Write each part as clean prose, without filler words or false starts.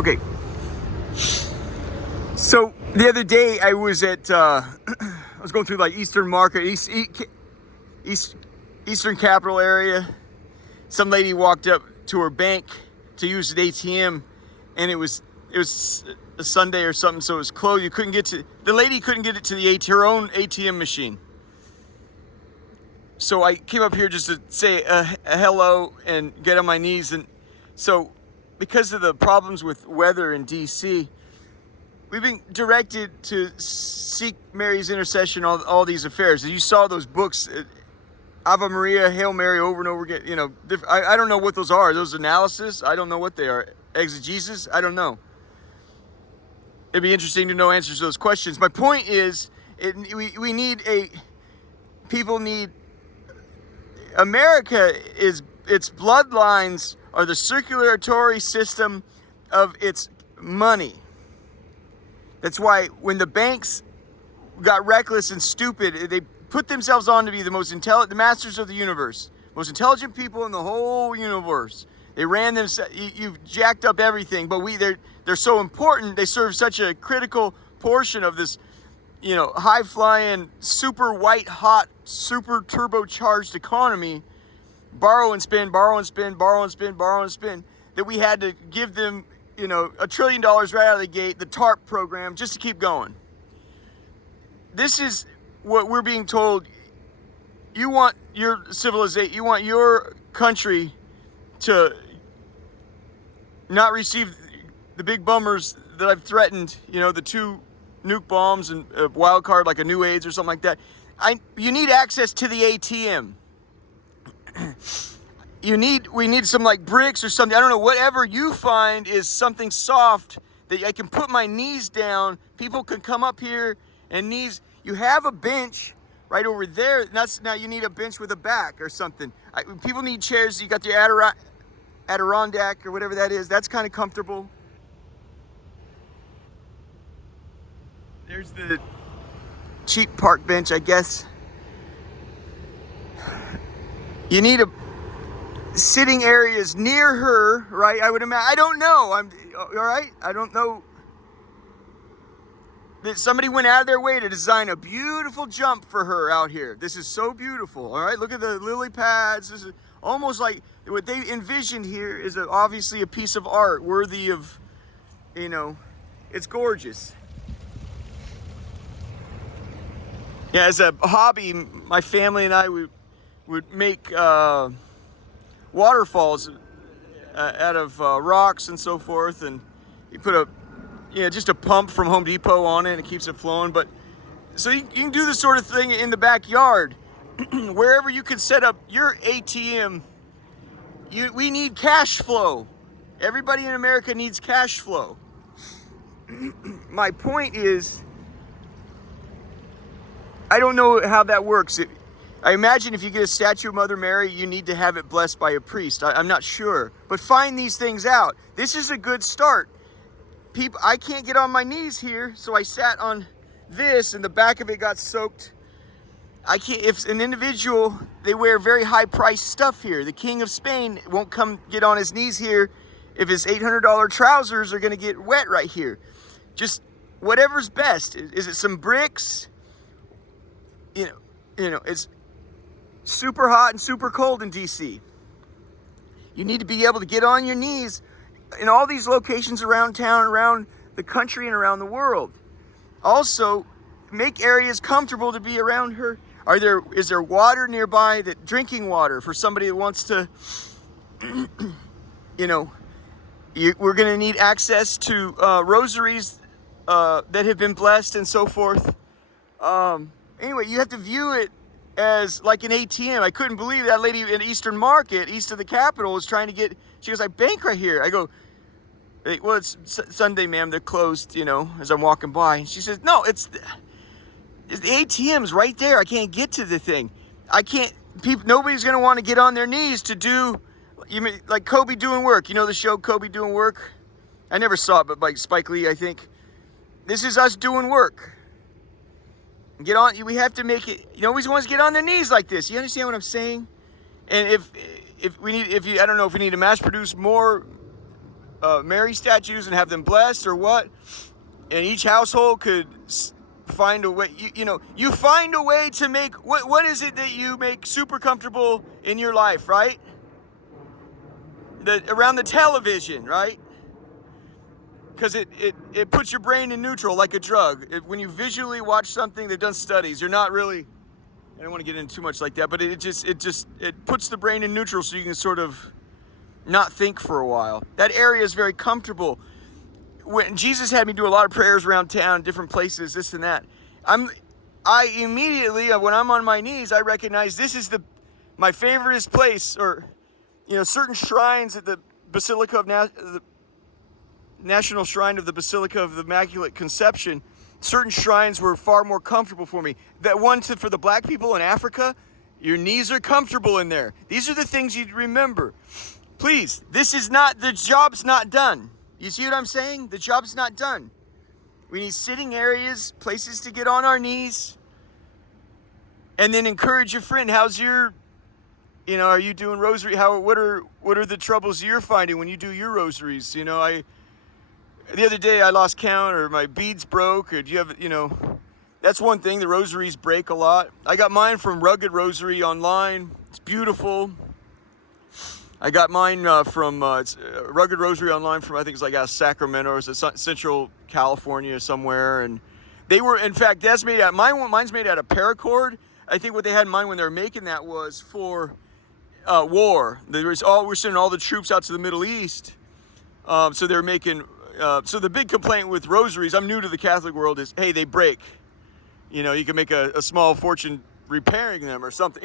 Okay. So the other day I was at, I was going through like Eastern Market, Eastern Capital area. Some lady walked up to her bank to use an ATM, and it was a Sunday or something, so it was closed. The lady couldn't get it to her own ATM machine. So I came up here just to say a hello and get on my knees. And so because of the problems with weather in DC, we've been directed to seek Mary's intercession on all these affairs. You saw those books, Ave Maria, Hail Mary, over and over again. You know, I don't know what those are. Those analysis? I don't know what they are. Exegesis? I don't know. It'd be interesting to know answers to those questions. My point is, people need, America is, its bloodlines are the circulatory system of its money. That's why when the banks got reckless and stupid, they put themselves on to be the masters of the universe, most intelligent people in the whole universe. They ran them. You've jacked up everything, but they're so important. They serve such a critical portion of this, high flying, super white hot, super turbocharged economy. Borrow and spend, borrow and spend, borrow and spend, borrow and spend. That we had to give them, $1 trillion right out of the gate, the TARP program, just to keep going. This is what we're being told. You want your civilization, you want your country to not receive the big bummers that I've threatened, the 2 nuke bombs and a wild card like a new AIDS or something like that. You need access to the ATM. We need some like bricks or something. I don't know, whatever you find is something soft that I can put my knees down. People can come up here and knees. You have a bench right over there. Now you need a bench with a back or something. People need chairs. You got the Adirondack or whatever that is. That's kind of comfortable. There's the cheap park bench, I guess. You need sitting areas near her, right? I would imagine. I don't know. All right. I don't know. That somebody went out of their way to design a beautiful jump for her out here. This is so beautiful. All right. Look at the lily pads. This is almost like what they envisioned here is obviously a piece of art worthy of, it's gorgeous. Yeah, as a hobby, my family and I would make waterfalls out of rocks and so forth, and you put just a pump from Home Depot on it and it keeps it flowing. But so you can do this sort of thing in the backyard. Wherever you can set up your ATM, we need cash flow. Everybody in America needs cash flow. My point is, I don't know how that works. I imagine if you get a statue of Mother Mary, you need to have it blessed by a priest. I'm not sure. But find these things out. This is a good start. I can't get on my knees here, so I sat on this, and the back of it got soaked. I can't. If an individual, they wear very high-priced stuff here. The King of Spain won't come get on his knees here if his $800 trousers are going to get wet right here. Just whatever's best. Is it some bricks? It's super hot and super cold in DC. You need to be able to get on your knees in all these locations around town, around the country, and around the world. Also, make areas comfortable to be around her. Is there water nearby, drinking water for somebody that wants to, we're going to need access to rosaries that have been blessed and so forth. Anyway, you have to view it as like an ATM. I couldn't believe that lady in Eastern Market, east of the Capitol, was trying to get, she goes, I bank right here. I go, well, it's Sunday, ma'am, they're closed, as I'm walking by. And she says, no, it's the ATM's right there. I can't get to the thing. Nobody's going to want to get on their knees to do, like Kobe Doing Work. You know the show Kobe Doing Work? I never saw it, but like Spike Lee, I think. This is us doing work. Get on. We have to make it. Nobody wants to get on their knees like this. You understand what I'm saying? And if we need, I don't know if we need to mass produce more Mary statues and have them blessed, or what? And each household could find a way. You find a way to make what is it that you make super comfortable in your life, right? Around the television, right? Because it puts your brain in neutral like a drug. When you visually watch something, they've done studies. You're not really. I don't want to get into too much like that, but it puts the brain in neutral so you can sort of not think for a while. That area is very comfortable. When Jesus had me do a lot of prayers around town, different places, this and that, I immediately, when I'm on my knees, I recognize this is my favoriteest place, or certain shrines at the Basilica of the National Shrine of the Basilica of the Immaculate Conception. Certain shrines were far more comfortable for me. That one for the black people in Africa, your knees are comfortable in there. These are the things you'd remember. Please, the job's not done. You see what I'm saying? The job's not done. We need sitting areas, places to get on our knees, and then encourage your friend. How's your, are you doing rosary? What are the troubles you're finding when you do your rosaries? The other day I lost count, or my beads broke, or do you have, that's one thing, the rosaries break a lot. I got mine from Rugged Rosary online. It's beautiful. I got mine from Rugged Rosary online from, I think it's like out of Sacramento, or it's Central California somewhere. And they were, in fact, that's made out, mine's made out of paracord. I think what they had in mind when they were making that was for war. We're sending all the troops out to the Middle East. So they're making, so the big complaint with rosaries, I'm new to the Catholic world, is, hey, they break. You can make a small fortune repairing them or something,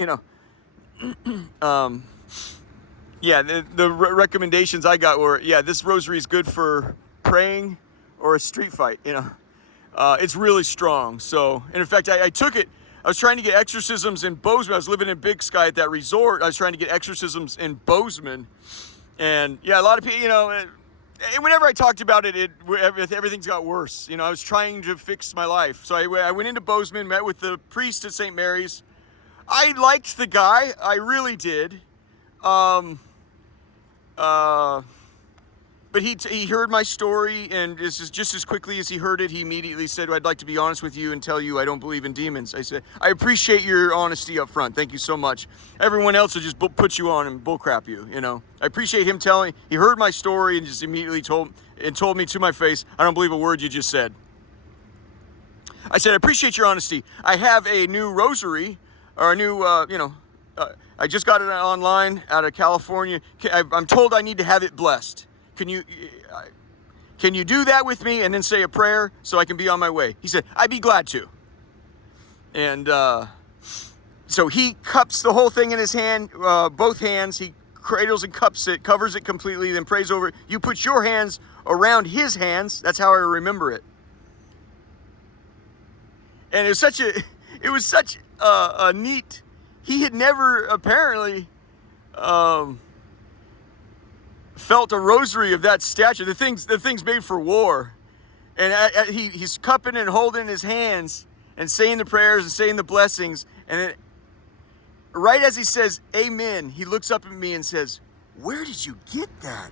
Yeah, the recommendations I got were, this rosary is good for praying or a street fight, It's really strong. So, and in fact, I took it. I was trying to get exorcisms in Bozeman. I was living in Big Sky at that resort. I was trying to get exorcisms in Bozeman. And, a lot of people, whenever I talked about it, everything's got worse. I was trying to fix my life. So I went into Bozeman, met with the priest at St. Mary's. I liked the guy. I really did. But he heard my story, and just as quickly as he heard it, he immediately said, I'd like to be honest with you and tell you I don't believe in demons. I said, I appreciate your honesty up front. Thank you so much. Everyone else will just put you on and bullcrap you, I appreciate him he heard my story and just immediately told me to my face, I don't believe a word you just said. I said, I appreciate your honesty. I have a new rosary, or a new, I just got it online out of California. I'm told I need to have it blessed. Can you do that with me and then say a prayer so I can be on my way? He said, I'd be glad to. And so he cups the whole thing in his hand, both hands. He cradles and cups it, covers it completely, then prays over it. You put your hands around his hands. That's how I remember it. And it was such a neat. He had never apparently felt a rosary of that stature. The thing's made for war, and he's cupping and holding his hands and saying the prayers and saying the blessings. And right as he says "Amen," he looks up at me and says, "Where did you get that?"